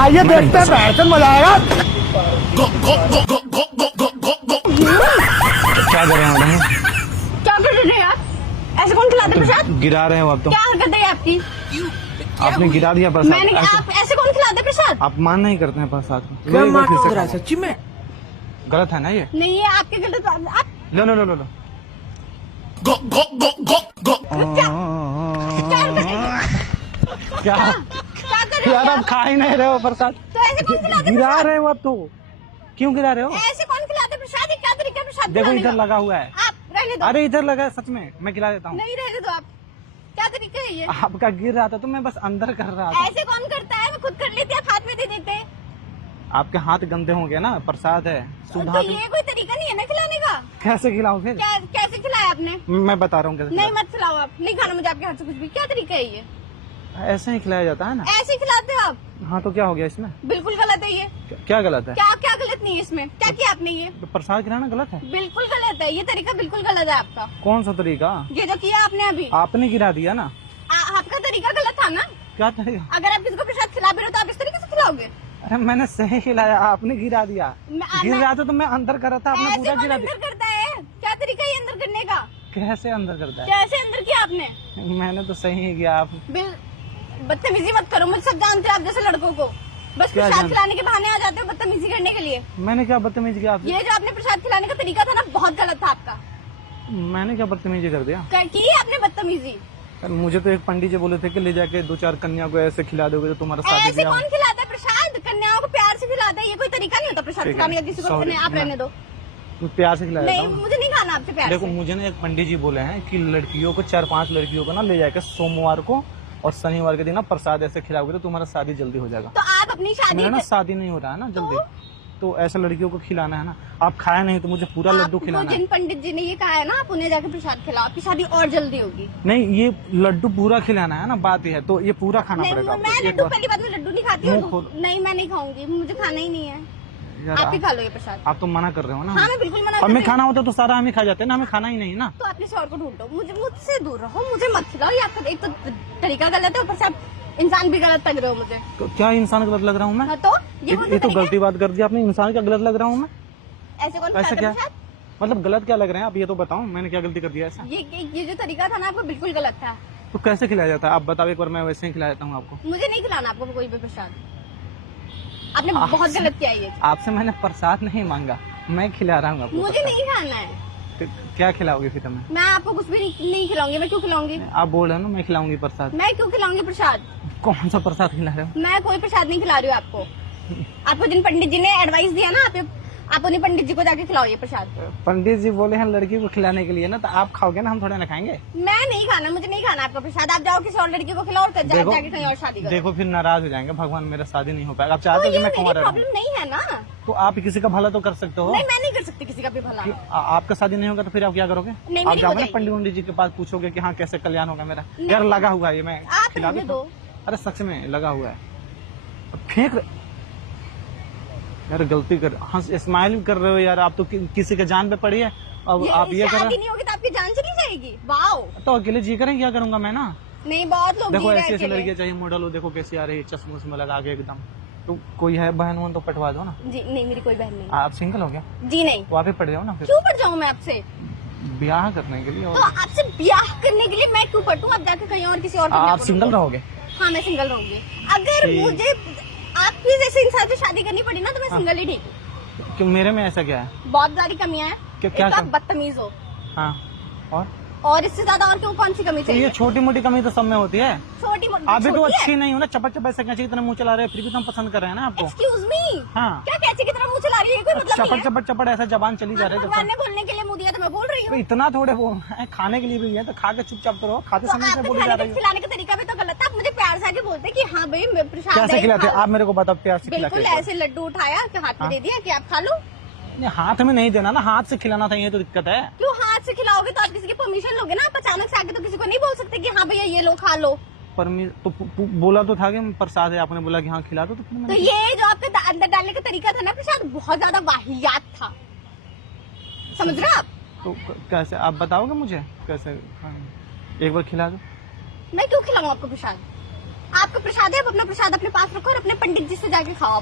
आइए देखते हैं फैशन मजा आएगा। क्या कर रहे हैं मैडम? क्या कर रहे हैं आप? ऐसे कौन खिलाते प्रसाद? गिरा रहे हो आप तो। क्या हरकत है आपकी? आपने गिरा दिया प्रसाद। मैंने आप ऐसे कौन खिलाते प्रसाद? आप मान नहीं करते हैं प्रसाद को। क्या एक बार मान फिर से रहा है खाओ। सच्ची में? गलत है ना ये? नहीं है आपके गलत। आप लो लो लो लो लो। क्या क्या कर रहे यार हो आप खा ही नहीं रहे हो प्रसाद। तो ऐसे कौन खिलाते गिरा प्रसाद? रहे हो आप तो। क्यों गिरा रहे हो? ऐसे कौन खिलाते प्रसाद? ये क्या तरीका है प्रसाद देखो खिलाने इधर का? लगा हुआ है। आप रहने दो। अरे इधर लगा है सच में, मैं खिला देता हूँ। नहीं रहने दो आप। क्या तरीका है ये? आपका गिर रहा था तो मैं बस अंदर कर रहा था। ऐसे कौन करता है? मैं खुद कर लेती, आप हाथ में दे देते। आपके हाथ गंदे होंगे ना, प्रसाद है शुद्ध तो हाथ। ये कोई तरीका नहीं है ना खिलाने का। कैसे खिलाओ फिर? कैसे खिलाया आपने? मैं बता रहा हूँ कैसे नहीं खिलाओ। मत खिलाओ आप। नहीं खाना मुझे आपके हाथ से कुछ भी। क्या तरीका है ये? ऐसे ही खिलाया जाता है ना। ऐसे खिलाते हो आप? हाँ तो क्या हो गया इसमें? बिल्कुल गलत है ये। क्या गलत है? क्या क्या गलत नहीं है इसमें? क्या किया आपने ये? तो प्रसाद खिलाना गलत है? बिल्कुल गलत है ये तरीका, बिल्कुल गलत है आपका। कौन सा तरीका? ये जो किया आपने अभी आपने गिरा दिया ना। आपका तरीका गलत था ना। क्या तरीका? अगर आप किसी को प्रसाद खिला भी रहे हो तो आप इस तरीके से खिलाओगे? अरे मैंने सही खिलाया, आपने गिरा दिया। गिर रहा था तो मैं अंदर कर रहा था, आपने ऐसे पूरा कौन गिरा अंदर दिया। करता है? क्या तरीका है ये अंदर करने का? कैसे अंदर करता है? कैसे अंदर किया आपने? मैंने तो सही ही किया। आप बिल बदतमीजी मत करो, मुझे सब जानते हैं आप जैसे लड़कों को। बस क्या प्रसाद जानते? खिलाने के बहाने आ जाते हो बदतमीजी करने के लिए। मैंने क्या बदतमीजी किया आपसे? ये जो आपने प्रसाद खिलाने का तरीका था ना, बहुत गलत था आपका। मैंने क्या बदतमीजी कर दिया? की आपने बदतमीजी। मुझे तो एक पंडित जी बोले थे कि ले जाके 2-4 कन्या को ऐसे खिला दोगे तो तुम्हारा शादी ऐसे ब्याह कौन खिलाता है प्रसाद? कन्याओं को प्यार से खिलाता है, ये कोई तरीका नहीं होता प्रसाद ठीक है, खिलाने का किसी को। sorry, आप रहने दो। प्यार से खिलाया नहीं था। मुझे नहीं खाना आपसे प्यार देखो से। मुझे ना एक पंडित जी बोले हैं कि लड़कियों को 4-5 लड़कियों को ना ले जाके सोमवार को और शनिवार के दिन ना प्रसाद ऐसे खिलाओगे तो तुम्हारा शादी जल्दी हो जाएगा। तो आप अपनी शादी मेरा ना शादी नहीं हो रहा है ना जल्दी, तो ऐसे लड़कियों को खिलाना है ना। आप खाया नहीं तो मुझे पूरा लड्डू आपको खिलाना है। जिन पंडित जी ने ये कहा है ना, आप उन्हें जाके प्रसाद खिलाओ, आपकी शादी और जल्दी होगी। नहीं ये लड्डू पूरा खिलाना है ना, बात ये है, तो ये पूरा खाना नहीं पड़ेगा मैं आपको। एक लड्डू, बार- पहली बात मैं लड्डू नहीं खाती मुंह हूँ। खोल। नहीं मैं नहीं खाऊंगी, मुझे खाना ही नहीं है। यार, आप ही खा लो ये प्रसाद। आप तो मना कर रहे हो ना। हाँ मैं बिल्कुल मना और कर हमें रही हूँ। खाना होता तो सारा हमें खा जाते हैं ना, हमें खाना ही नहीं ना। तो आप किसी और को ढूंढो, मुझसे दूर रहो, मुझे मत खिलाओ। ये आपका एक तो तरीका गलत है, ऊपर से आप इंसान भी गलत लग रहे हो मुझे। तो क्या इंसान गलत लग रहा हूँ मैं? हाँ, तो ये कौन सा ये तो तरीका है? गलती बात कर दी आपने, इंसान का गलत लग रहा हूँ मैं? ऐसे कौन ऐसा खाता क्या? है प्रसाद? मतलब गलत क्या लग रहे हैं आप, ये तो बताओ मैंने क्या गलती कर दिया ऐसा? ये जो तरीका था ना आपका बिल्कुल गलत था। तो कैसे खिलाया जाता है आप बताओ एक बार, मैं वैसे ही खिला देता हूँ आपको। मुझे नहीं खिलाना आपको कोई भी प्रसाद। आपने आपसे- बहुत गलत किया ये। आपसे मैंने प्रसाद नहीं मांगा, मैं खिला रहा हूँ आपको। मुझे प्रसाद। नहीं खाना है। तो क्या खिलाओगे फिर हमें? मैं आपको कुछ भी नहीं खिलाऊंगी। मैं क्यों खिलाऊंगी? आप बोल रहे हो ना मैं खिलाऊंगी प्रसाद। मैं क्यों खिलाऊंगी प्रसाद? कौन सा प्रसाद खिला रहे हो? मैं कोई प्रसाद नहीं खिला रही हूँ आपको। आपको जिन पंडित जी ने एडवाइस दिया ना, आप उन्हीं पंडित जी को जाके खिलाओ ये प्रसाद। पंडित जी बोले हैं लड़की को खिलाने के लिए ना, तो आप खाओगे ना, हम थोड़े ना खाएंगे। मैं नहीं खाना, मुझे नहीं खाना आपका प्रसाद। आप जाओ किसी और लड़की को खिलाओ और जाके कहीं और शादी करो। देखो फिर नाराज हो जाएंगे, भगवान मेरा शादी नहीं हो पाएगा। आप चाहते तो हो कि ये मैं मेरी कुंवारा रहूं? प्रॉब्लम नहीं है ना। तो आप किसी का भला तो कर सकते हो। नहीं मैं नहीं कर सकती किसी का भी भला। आपका शादी नहीं होगा तो फिर आप क्या करोगे? नहीं, आप मेरी जाओगे हो ना जाएगी। पंडित जी के पास, पूछोगे कि हाँ कैसे कल्याण होगा मेरा। नहीं। यार लगा हुआ है ये, मैं आप खिला रहने भी दो। अरे सच में लगा हुआ है, फेंक यार गलती कर। हाँ स्माइल कर रहे हो यार, आप तो किसी के जान पे पड़ी है। अब आप ये कर शादी रहे नहीं होगी तो आपकी जान चली जाएगी। वाओ। तो अकेले जी करें क्या करूंगा मैं ना। नहीं बहुत लोग देखो जी रहे ऐसी ऐसी अकेले। लड़कियां चाहिए मॉडल हो, देखो कैसी आ रही है, चश्मे उस्मे लगा के एकदम। तो कोई है बहन वहन तो पटवा दो ना। जी नहीं मेरी कोई बहन नहीं। आप सिंगल हो गया, जी नहीं। वहाँ पे पड़ जाओ ना फिर क्यों पढ़ जाऊँ मैं आपसे? ब्याह करने के लिए। तो और आपसे ब्याह करने के लिए मैं क्यों पढ़ूँ? आप जाके कहीं और किसी और आप कन्या को सिंगल ढूंढो। रहोगे? हाँ मैं सिंगल रहूंगी। अगर ठीक। मुझे आपकी जैसे इंसान से शादी करनी पड़ी ना तो मैं सिंगल ही ठीक हूँ। कि मेरे में ऐसा क्या है? बहुत सारी कमियां हैं। क्या एक तो आप कम- बदतमीज हो, हाँ और इससे ज्यादा और क्यों कौन सी कमी तो ये चाहिए? छोटी मोटी कमी तो सब में होती है। छोटी आप भी तो छोटी अच्छी है। नहीं हो ना, चपट चपट से कैसे इतना मुंह चला रहे हैं, फिर भी तो हम पसंद कर रहे हैं ना आपको। Excuse me. हाँ क्या कैसे की तरह मुंह चला रही है? कोई मतलब नहीं चपट है। चपट चपट ऐसा जबान चली जा हाँ, रही तो है भगवान ने बोलने के लिए मुंह दिया तो मैं बोल रही तो हूँ। इतना थोड़े वो है, खाने के लिए भी है तो खा के चुपचाप तो रहो, खाते तो समय से आपका बोली जा खाने रही का है। खिलाने का तरीका भी तो गलत था। आप मुझे प्यार से आके बोलते कि हाँ भाई मैं प्रसाद कैसे है, खिलाते खा लो। आप मेरे को बताओ, प्यार से बिल्कुल खिलाते ऐसे लड्डू उठाया कि हाथ में हाँ। दे दिया कि आप खा लो। नहीं, हाथ में नहीं देना ना, हाथ से खिलाना था, ये तो दिक्कत है। क्यों हाथ से खिलाओगे तो आप किसी की परमिशन लोगे ना। आप अचानक से आके तो किसी को नहीं बोल सकते कि हाँ भैया ये लो खा लो। तो बोला तो था कि प्रसाद है, आपने बोला कि हाँ खिला दो, तो फिर तो मैंने ये जो आपके अंदर डालने का तरीका था ना प्रसाद, बहुत ज्यादा वाहियात था। समझ रहे हो आप? तो कैसे आप बताओगे मुझे कैसे खाना? एक बार खिला दो। मैं क्यों खिलाऊं आपको प्रसाद? आपका प्रसाद है, आप अपना प्रसाद अपने पास रखो और अपने पंडित जी से जाके खाओ।